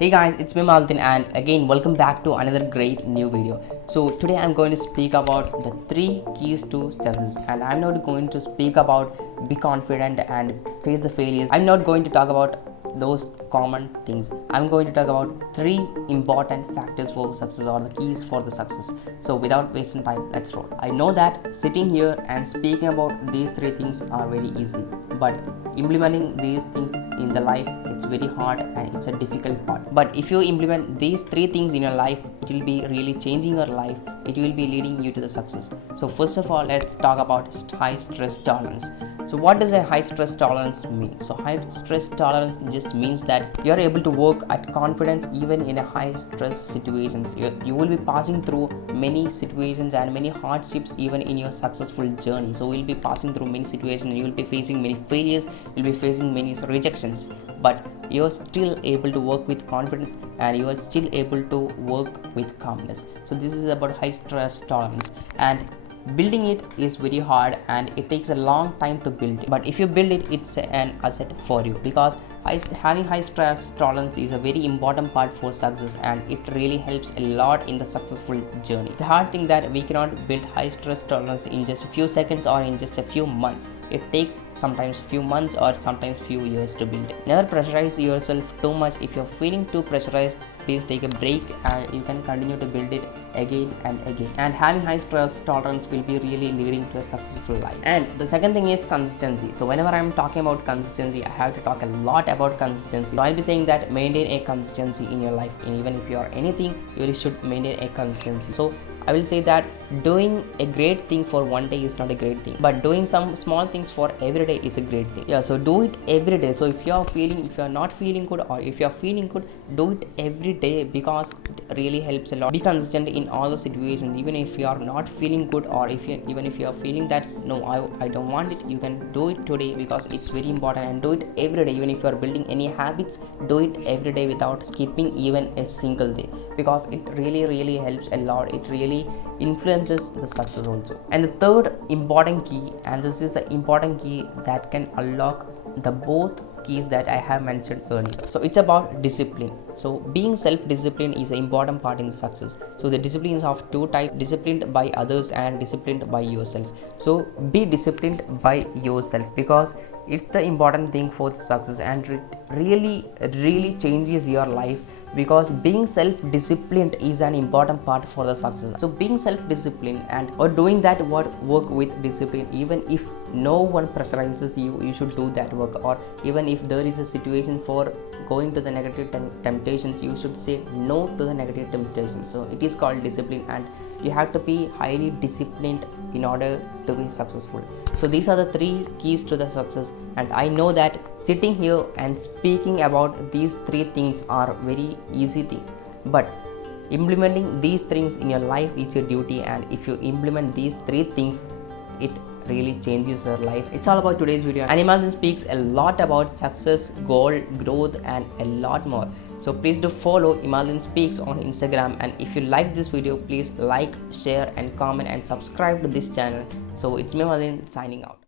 Hey guys, it's me Aldin and again welcome back to another great new video. So today I'm going to speak about the 3 keys to success, and I'm not going to speak about be confident and face the failures. I'm not going to talk about those common things. I'm going to talk about 3 important factors for success or the keys for the success. So without wasting time, let's roll. I know that sitting here and speaking about these 3 things are very easy, but implementing these things in the life, it's very hard and it's a difficult part. But if you implement these 3 things in your life, it will be really changing your life. It will be leading you to the success. So first of all, let's talk about high stress tolerance. So what does a high stress tolerance mean? So high stress tolerance just means that you are able to work at confidence even in a high stress situations. You will be passing through many situations and many hardships even in your successful journey. So you'll be passing through many situations, you will be facing many failures, you'll be facing many rejections, but you're still able to work with confidence and you are still able to work with calmness. So this is about high stress tolerance, and building it is very hard and it takes a long time to build it. But if you build it, it's an asset for you, because having high stress tolerance is a very important part for success, and it really helps a lot in the successful journey. It's a hard thing that we cannot build high stress tolerance in just a few seconds or in just a few months. It takes sometimes few months or sometimes few years to build it. Never pressurize yourself too much. If you're feeling too pressurized, please take a break and you can continue to build it again and again. And having high stress tolerance will be really leading to a successful life. And the second thing is consistency. So whenever I'm talking about consistency, I have to talk a lot about consistency. So I'll be saying that maintain a consistency in your life, and even if you are anything, you really should maintain a consistency. So I will say that doing a great thing for one day is not a great thing, but doing some small things for every day is a great thing. Yeah, so do it every day. So if you are not feeling good, or if you are feeling good, do it every day, because it really helps a lot. Be consistent in all the situations, even if you are not feeling good, or even if you are feeling that no, I don't want it, you can do it today, because it's very important. And do it every day. Even if you are building any habits, do it every day without skipping even a single day, because it really helps a lot. It really influences the success also. And the third important key, and this is the important key that can unlock the both keys that I have mentioned earlier. So it's about discipline. So being self-disciplined is an important part in the success. So the discipline is of 2 types: disciplined by others and disciplined by yourself. So be disciplined by yourself, because it's the important thing for the success, and it really changes your life, because being self-disciplined is an important part for the success. So being self-disciplined and or doing that work with discipline, even if no one pressurizes you, you should do that work. Or even if there is a situation for going to the negative temptations, you should say no to the negative temptations. So it is called discipline, and you have to be highly disciplined in order to be successful. So these are the 3 keys to the success, and I know that sitting here and speaking about these 3 things are very easy thing, but implementing these things in your life is your duty. And if you implement these 3 things, it really changes your life. It's all about today's video, and IMAD ALDIN speaks a lot about success, goal, growth, and a lot more. So please do follow IMAD ALDIN Speaks on Instagram, and if you like this video, please like, share and comment and subscribe to this channel. So it's me Aldin signing out.